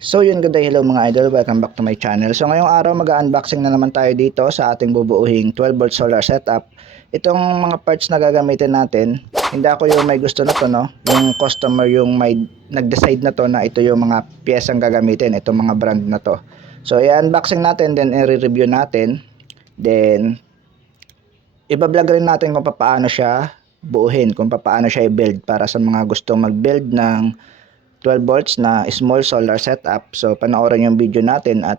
So yun, good day, hello mga idol, welcome back to my channel. So ngayong araw mag-unboxing na naman tayo dito sa ating bubuuhing 12 volt solar setup. Itong mga parts na gagamitin natin, hindi ako yung may gusto na to, no? Yung customer yung may nag-decide na to na ito yung mga piyesang gagamitin, itong mga brand na to. So i-unboxing natin, then i-review natin, then iba-vlog rin natin kung paano siya buuhin, kung paano siya i-build para sa mga gustong mag-build ng 12 volts na small solar setup. So panoorin yung video natin at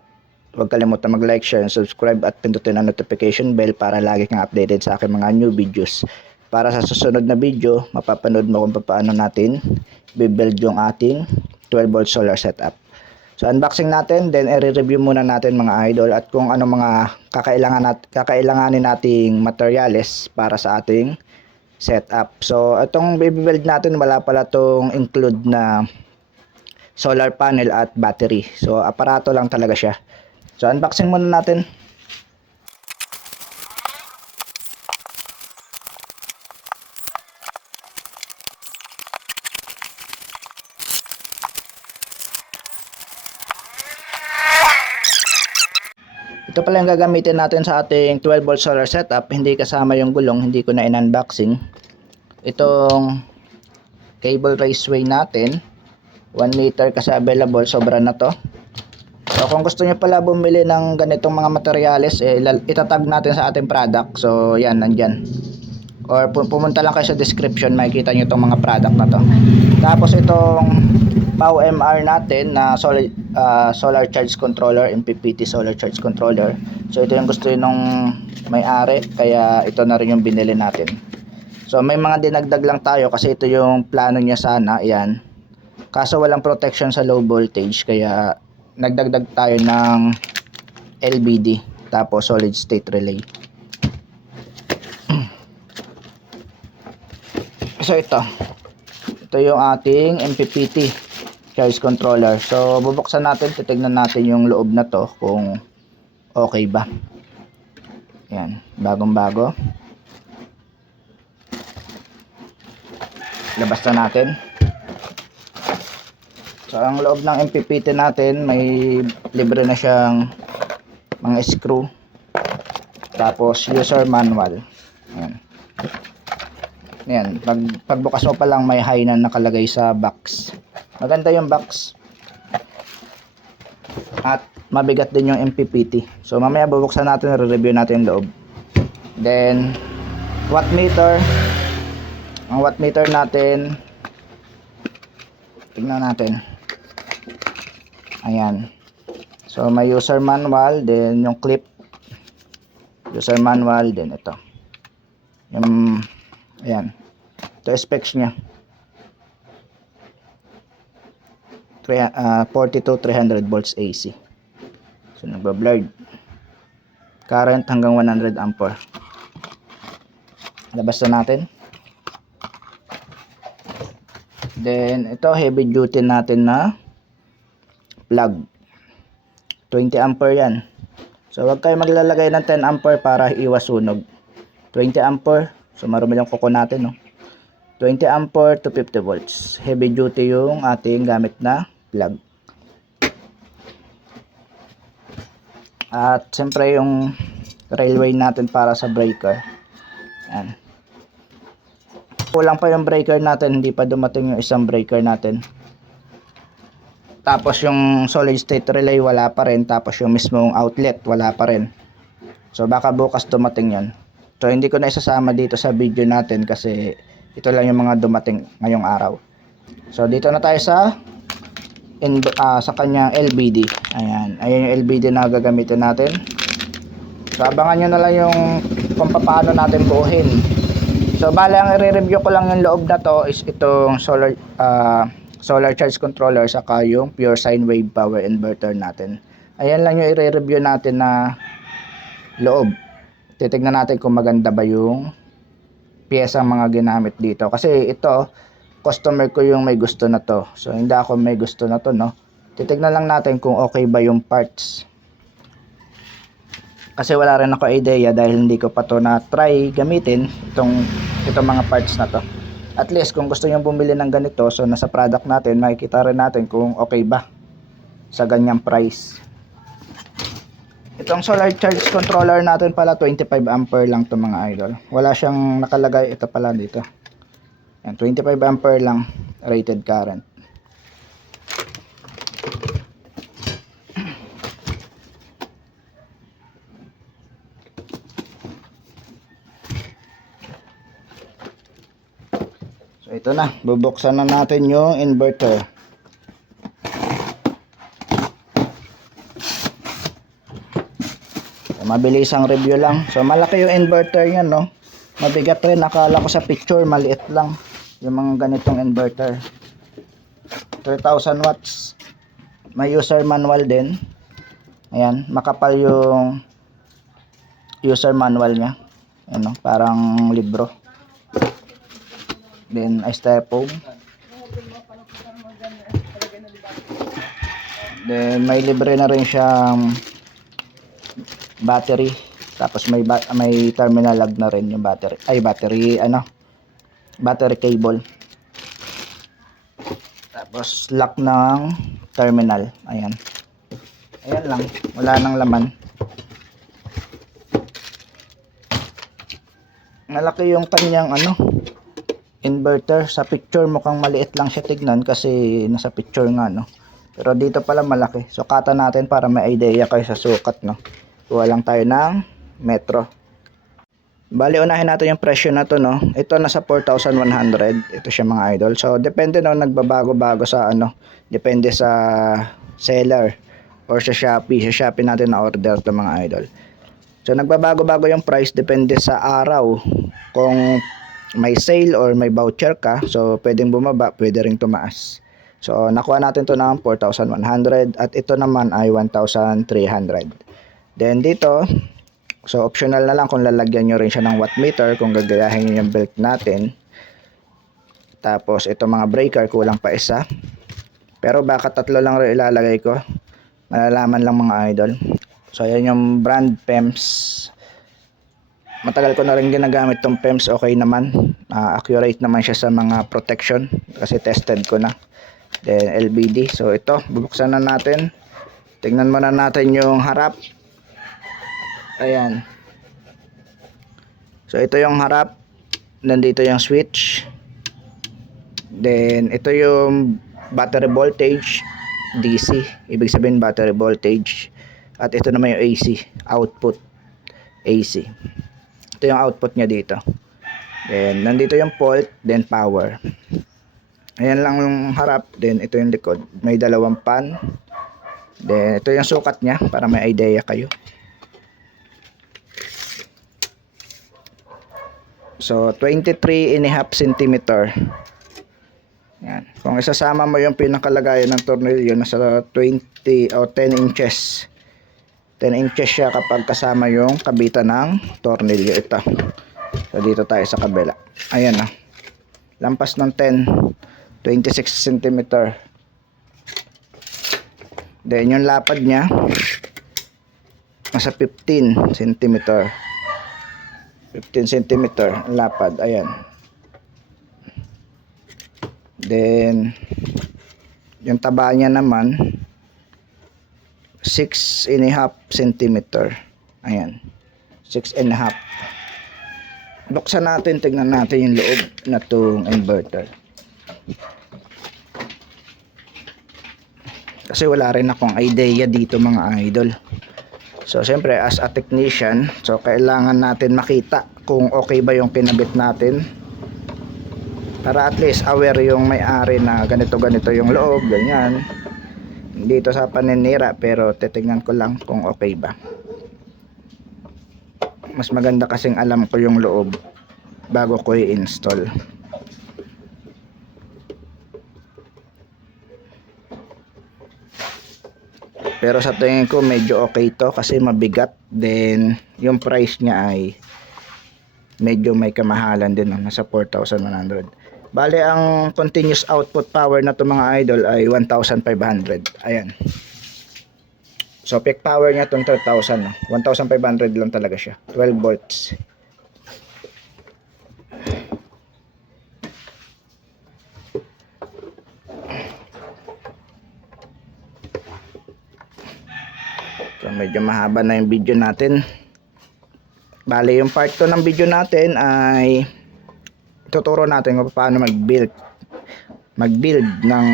huwag kalimutan mag-like, share, and subscribe at pindutin ang notification bell para lagi kang updated sa aking mga new videos. Para sa susunod na video, mapapanood mo kung paano natin i-build yung ating 12 volt solar setup. So unboxing natin, then i-review muna natin mga idol at kung ano mga kakailanganin nating materyales para sa ating setup. So itong i-build natin, wala pala tong include na solar panel at battery. So aparato lang talaga siya. So unboxing muna natin. Ito pala yung gagamitin natin sa ating 12 volt solar setup. Hindi kasama yung gulong, hindi ko na in-unboxing. Itong cable raceway natin, 1 meter kasi available, sobra na to. So kung gusto niyo pala bumili ng ganitong mga materyales, itatag natin sa ating product. So yan, nandyan. Or pumunta lang kayo sa description, makikita niyo itong mga product na to. Tapos itong POWMR natin na solar charge controller, MPPT solar charge controller. So ito yung gusto nung may-ari, kaya ito na rin yung binili natin. So may mga dinagdag lang tayo kasi ito yung plano niya sana, yan. Kaso walang protection sa low voltage, kaya nagdagdag tayo ng LBD tapos solid state relay. So ito yung ating MPPT charge controller. So bubuksan natin, titignan natin yung loob na to kung okay ba. Yan, bagong bago. Labas na natin. So ang loob ng MPPT natin, may libre na siyang mga screw, tapos user manual. Ayan. Ayan. Pagbukas mo pa lang, may high na nakalagay sa box. Maganda yung box at mabigat din yung MPPT. So mamaya bubuksan natin, re-review natin yung loob. Then watt meter. Ang watt meter natin, tingnan natin. Ayan. So may user manual, then yung clip, user manual, then ito. Yung ayan. Ito specs niya. 42-300 volts AC. So nagba-blurred. Current hanggang 100 ampere. Labas na natin. Then ito heavy duty natin na plug. 20 ampere yan. So wag kayo maglalagay ng 10 ampere para iwas sunog. 20 ampere. So marumi lang kuko natin, no. 20 ampere to 50 volts. Heavy duty yung ating gamit na plug. At siyempre yung railway natin para sa breaker. Yan. Kulang pa yung breaker natin, hindi pa dumating yung isang breaker natin. Tapos yung solid state relay wala pa rin, tapos yung mismong outlet wala pa rin. So baka bukas dumating yan. So hindi ko na isasama dito sa video natin kasi ito lang yung mga dumating ngayong araw. So dito na tayo sa kanyang LBD. Ayan yung LBD na gagamitin natin. So abangan nyo na lang yung kung paano natin buuhin. So bale ang i-review ko lang yung loob na to is itong solar charge controller saka yung pure sine wave power inverter natin. Ayan lang yung i-review natin na loob. Titignan natin kung maganda ba yung piyesang mga ginamit dito. Kasi ito, customer ko yung may gusto na to. So hindi ako may gusto na to, no. Titignan lang natin kung okay ba yung parts. Kasi wala rin ako idea dahil hindi ko pa to na try gamitin itong mga parts na to. At least kung gusto niyo bumili ng ganito, so nasa product natin, makikita rin natin kung okay ba. sa ganyang price. Itong solar charge controller natin pala 25 ampere lang to mga idol. Wala siyang nakalagay, ito pala dito. Yan, 25 ampere lang rated current. So ito na, bubuksan na natin yung inverter. Mabilisang review lang. So malaki yung inverter niya, no. Mabigat rin, nakala ko sa picture maliit lang yung mga ganitong inverter. 3000 watts. May user manual din. Ayan, makapal yung user manual niya. Ayan, no? Parang libro. Then styrofoam. Then may libre na rin siyang battery. Tapos may terminal lag na rin yung battery. Battery cable. Tapos lock ng terminal. Ayan. Ayan lang. Wala nang laman. Malaki yung kanyang inverter. Sa picture mukhang maliit lang siya tignan kasi nasa picture nga, no. Pero dito pala malaki. Sukatan natin para may idea kayo sa sukat, no. Kuha lang tayo ng metro. Bali, unahin natin yung presyo na to, no. Ito nasa 4,100. Ito siya mga idol. So depende, no, nagbabago-bago sa depende sa seller or sa Shopee. Sa Shopee natin na order to mga idol. So nagbabago-bago yung price depende sa araw. Kung may sale or may voucher ka, so pwedeng bumaba, pwede ring tumaas. So nakuha natin to ng 4,100 at ito naman ay 1,300. Then dito, so optional na lang kung lalagyan nyo rin siya ng watt meter kung gagayahin nyo yung belt natin. Tapos ito mga breaker, kulang pa isa. Pero baka tatlo lang rin ilalagay ko. Malalaman lang mga idol. So ayan yung brand PEMS. Matagal ko na rin ginagamit tong PEMS, okay naman. Accurate naman siya sa mga protection kasi tested ko na. Then LBD. So ito, bubuksan na natin. Tingnan muna natin yung harap. Ayan. So ito yung harap. Nandito yung switch. Then ito yung battery voltage, DC. Ibig sabihin battery voltage. At ito naman yung AC, output AC. Ito yung output niya dito. Then nandito yung port, then power. Ayan lang yung harap. Then ito yung likod. May dalawang pan. Then ito yung sukat niya para may idea kayo. So 23.5 cm. Yan. Kung isasama mo yung pinakalagayan ng tornilyo, nasa 20 o 10 inches. 10 inches siya kapag kasama yung kabitan ng tornilyo. Ito. So dito tayo sa kabila. Ayan na. Lampas ng 10. 26 cm. Then yung lapad niya nasa 15 cm. 15 cm ang lapad. Ayan. Then yung taba niya naman 6.5 cm. Ayan. 6.5. Buksan natin, tingnan natin yung loob na itong inverter. Kasi wala rin akong idea dito mga idol. So siyempre as a technician, so kailangan natin makita kung okay ba yung kinabit natin. Para at least aware yung may-ari na ganito yung loob, ganyan. Dito sa paninira, pero titingnan ko lang kung okay ba. Mas maganda kasing alam ko yung loob bago ko i-install. Pero sa tingin ko medyo okay to kasi mabigat. Then yung price niya ay medyo may kamahalan din, no? Nasa 4,100. Bale ang continuous output power na to mga idol ay 1,500. Ayan. So peak power niya tong 3,000, no? 1,500 lang talaga siya. 12 volts. So medyo mahaba na yung video natin. Bale, yung part 2 ng video natin ay tuturo natin kung paano mag-build ng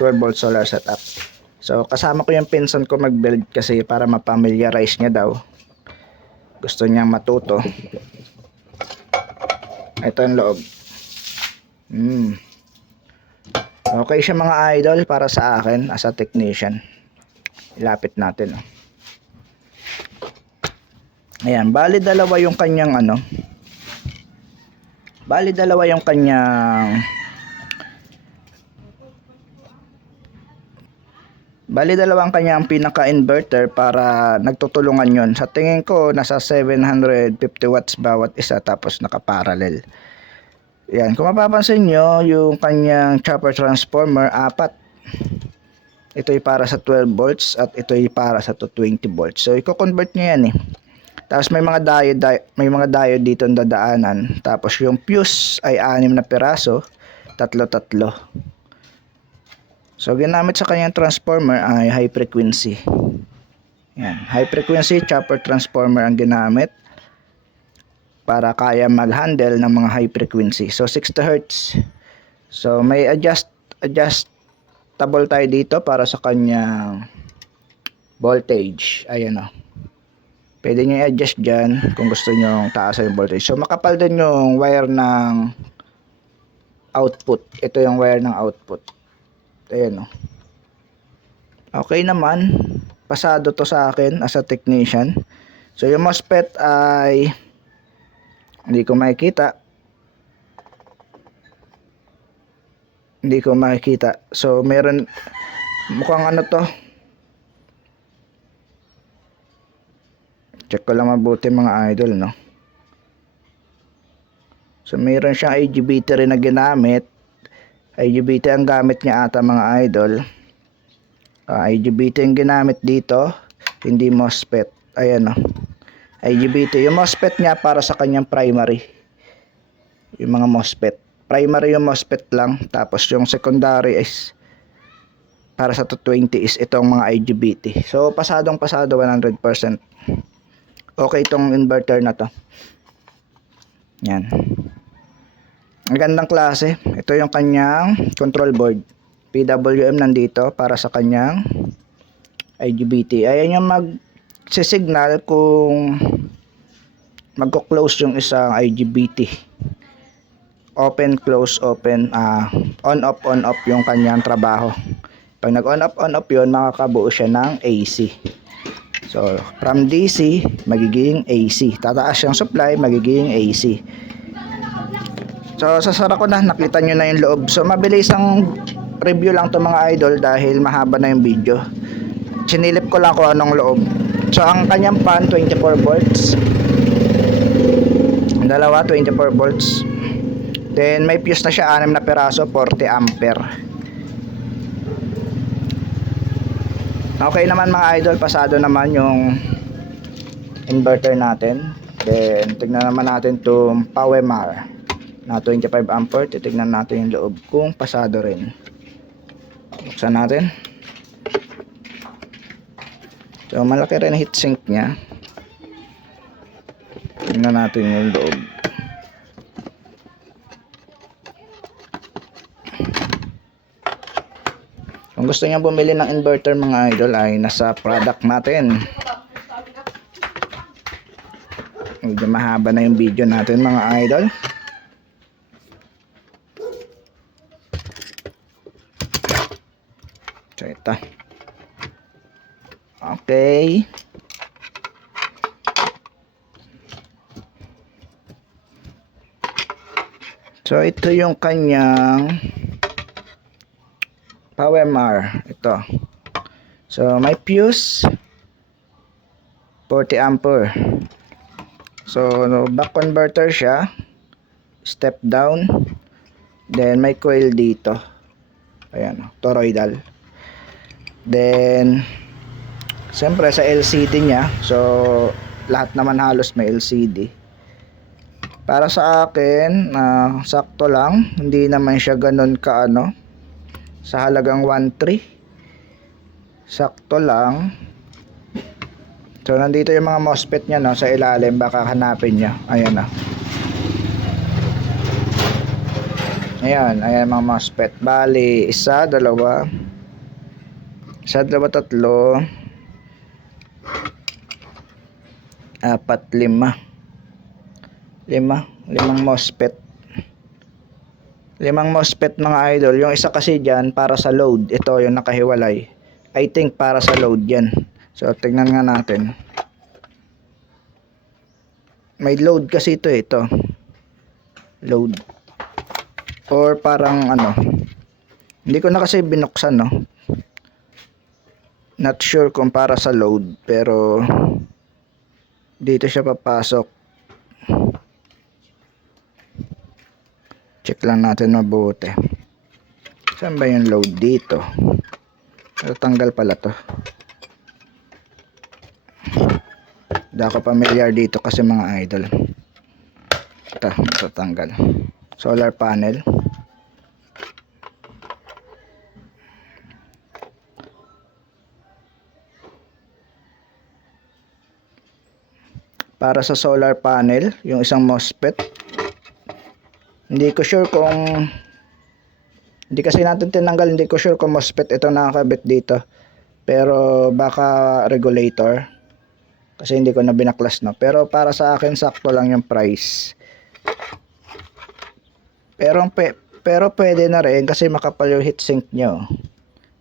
12 volt solar setup. So kasama ko yung pinsan ko mag-build kasi para ma-familiarize niya daw. Gusto niyang matuto. Ito ang loob. Okay siya mga idol para sa akin as a technician. Ilapit natin. Ayan, bali dalawa yung kanyang pinaka-inverter para nagtutulungan yon. Sa tingin ko, nasa 750 watts bawat isa tapos naka-parallel. Yan, kung mapapansin nyo, yung kanyang chopper transformer, 4. Ito'y para sa 12 volts at ito'y para sa 220 volts. So, i-convert nyo yan eh. Tapos may mga diode dito ang dadaanan. Tapos yung fuse ay 6 na piraso, tatlo. So ginamit sa kanyang transformer ay high frequency. Yan, high frequency chopper transformer ang ginamit para kaya mag-handle ng mga high frequency. So 60 Hz. So may adjustable tayo dito para sa kanyang voltage. Ayan o. Pwede nyo i-adjust dyan kung gusto nyo taasan yung voltage. So makapal din yung wire ng output. Ito yung wire ng output. Ayan o. Okay naman. Pasado to sa akin as a technician. So yung MOSFET ay hindi ko makikita. So meron mukhang to. Check ko lang mabuti mga idol, no? So mayroon siyang IGBT rin na ginamit. IGBT ang gamit niya ata mga idol. IGBT ang ginamit dito, hindi MOSFET. Ayan o. IGBT. Yung MOSFET niya para sa kanyang primary. Yung mga MOSFET. Primary yung MOSFET lang. Tapos yung secondary is para sa 220 is itong mga IGBT. So pasadong 100%. Okay itong inverter na to. Yan. Ang gandang klase. Ito yung kanyang control board. PWM nandito para sa kanyang IGBT. Ayan yung mag-signal kung magko-close yung isang IGBT. Open, close, open. On, off yung kanyang trabaho. Pag nag-on, off yun, makakabuo siya ng AC. So, from DC, magiging AC. Tataas yung supply, magiging AC. So, sasara ko na. Nakita nyo na yung loob. So, mabilis ang review lang to mga idol dahil mahaba na yung video. Sinilip ko lang kung anong loob. So, ang kanyang fan, 24 volts. Ang dalawa, 24 volts. Then, may fuse na siya, 6 na peraso, 40 ampere. Okay naman mga idol, pasado naman yung inverter natin. Then tignan naman natin itong PowerMar na 25 ampere. Titignan natin yung loob kung pasado rin. Buksan natin. So malaki rin heatsink nya. Tignan natin yung loob. Kung gusto niyo bumili ng inverter mga idol ay nasa product natin. Medyo mahaba na yung video natin mga idol. So ito. Okay. So ito yung kanyang PowerMar. Ito. So may fuse 40 ampere. So back converter siya. Step down. Then may coil dito. Ayan, toroidal. Then siyempre sa LCD niya. So lahat naman halos may LCD. Para sa akin, sakto lang. Hindi naman siya ganun ka sa halagang 1.3. Sakto lang. So nandito yung mga MOSFET niya, no, sa ilalim, baka hanapin niyo. Ayan na. Ayan mga MOSFET. Bali, isa, dalawa, tatlo, apat, limang MOSFET. Limang MOSFET mga idol. Yung isa kasi dyan para sa load. Ito yung nakahiwalay. I think para sa load yan. So tignan nga natin. May load kasi ito. Load. Or parang ano. Hindi ko na kasi binuksan, no. Not sure kung para sa load. Pero dito siya papasok. Check lang natin mabuti. Saan ba yung load dito? Tatanggal pala to. Hindi ako familiar dito kasi mga idol. Ito, tatanggal. Solar panel. Para sa solar panel, yung isang MOSFET. Hindi ko sure kung hindi kasi natin tinanggal, hindi ko sure kung MOSFET ito nakakabit dito. Pero baka regulator. Kasi hindi ko na binaklas, no. Pero para sa akin sakto lang yung price. Pero pwede na rin kasi makapal yung heatsink nyo.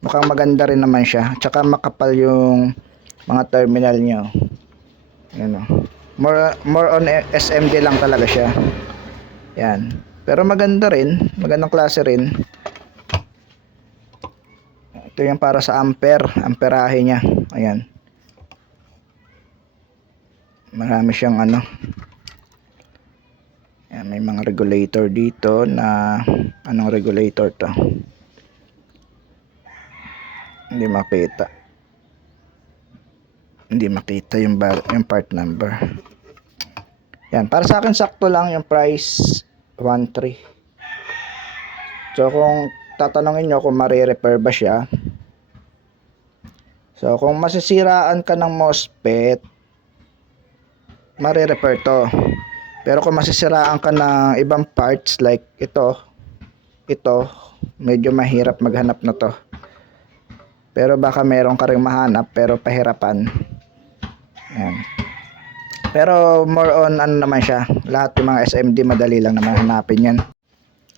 Mukhang maganda rin naman siya. Tsaka makapal yung mga terminal nyo. Yan, no. More on SMD lang talaga siya. Yan. Pero maganda rin, magandang klase rin. Ito yung para sa amperahe niya. Ayan. Marami siyang ano. Ayan, may mga regulator dito na anong regulator to? Hindi makita yung part number. Yan, para sa akin sakto lang yung price 1.3. So kung tatanungin nyo kung mare-repair ba siya, so kung masisiraan ka ng MOSFET, mare-repair to. Pero kung masisiraan ka ng ibang parts like ito, medyo mahirap maghanap na to. Pero baka meron ka ring mahanap pero pahirapan. Yan. Pero more on ano naman siya, lahat ng mga SMD madali lang naman hanapin yan.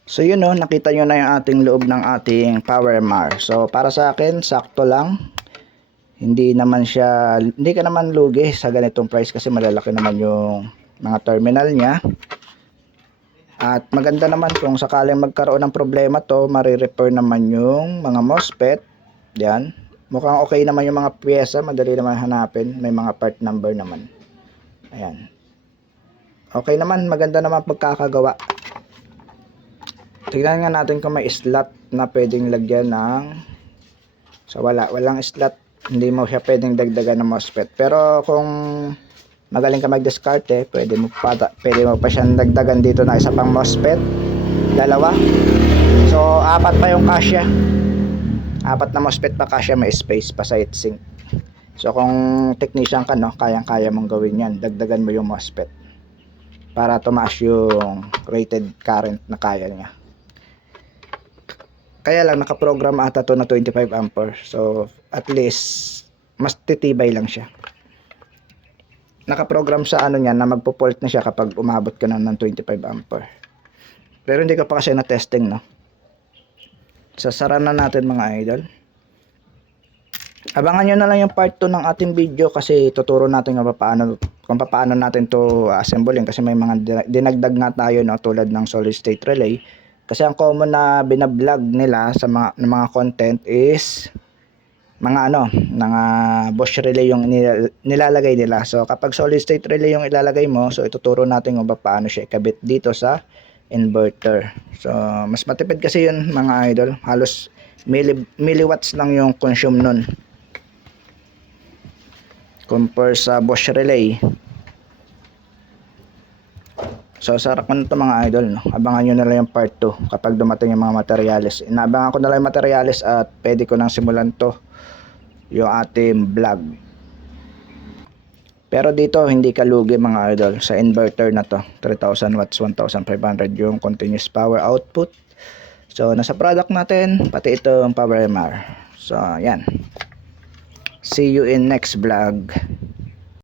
So yun, no, nakita nyo na yung ating loob ng ating PowerMar. So para sa akin, sakto lang. Hindi ka naman lugi sa ganitong price kasi malalaki naman yung mga terminal niya. At maganda naman kung sakaling magkaroon ng problema to, mare-repair naman yung mga MOSFET. Yan. Mukhang okay naman yung mga pyesa, madali naman hanapin, may mga part number naman. Ayan. Okay naman, maganda naman pagkakagawa. Tignan nga natin kung may slot na pwedeng lagyan ng... So walang slot, hindi mo siya pwedeng dagdagan ng MOSFET. Pero kung magaling ka mag-discarte, pwede mo pa siyang dagdagan dito na isa pang MOSFET. Dalawa. So 4 pa yung kasya. 4 na MOSFET pa kasya, may space pa sa heatsink. So kung technician ka, no, kayang-kaya mong gawin yan. Dagdagan mo yung MOSFET para tumaas yung rated current na kaya niya. Kaya lang nakaprogram ata to na 25 ampere. So at least mas titibay lang siya. Nakaprogram sa ano niya na magpo-fault na siya kapag umabot ka na ng 25 ampere. Pero hindi ko pa kasi na testing, no. Sasara na natin mga idol. Abangan nyo na lang yung part 2 ng ating video kasi tuturo natin kung paano natin to assemblein kasi may mga dinagdag nga tayo, no, tulad ng solid state relay. Kasi ang common na binablog nila sa mga content is mga Bosch relay yung nilalagay nila. So kapag solid state relay yung ilalagay mo, so ituturo natin kung paano siya ikabit dito sa inverter. So mas matipid kasi yun mga idol. Halos milliwatts lang yung consume nun compare sa Bosch relay. So sarap ko na ito mga idol, no? Abangan nyo na lang yung part 2 kapag dumating yung mga materyales. Inabangan ko na lang yung materyales at pwede ko nang simulan to yung ating vlog. Pero dito hindi ka lugi mga idol sa inverter na to. 3000 watts, 1500 yung continuous power output. So nasa product natin pati ito ang power MR. So yan. See you in next vlog.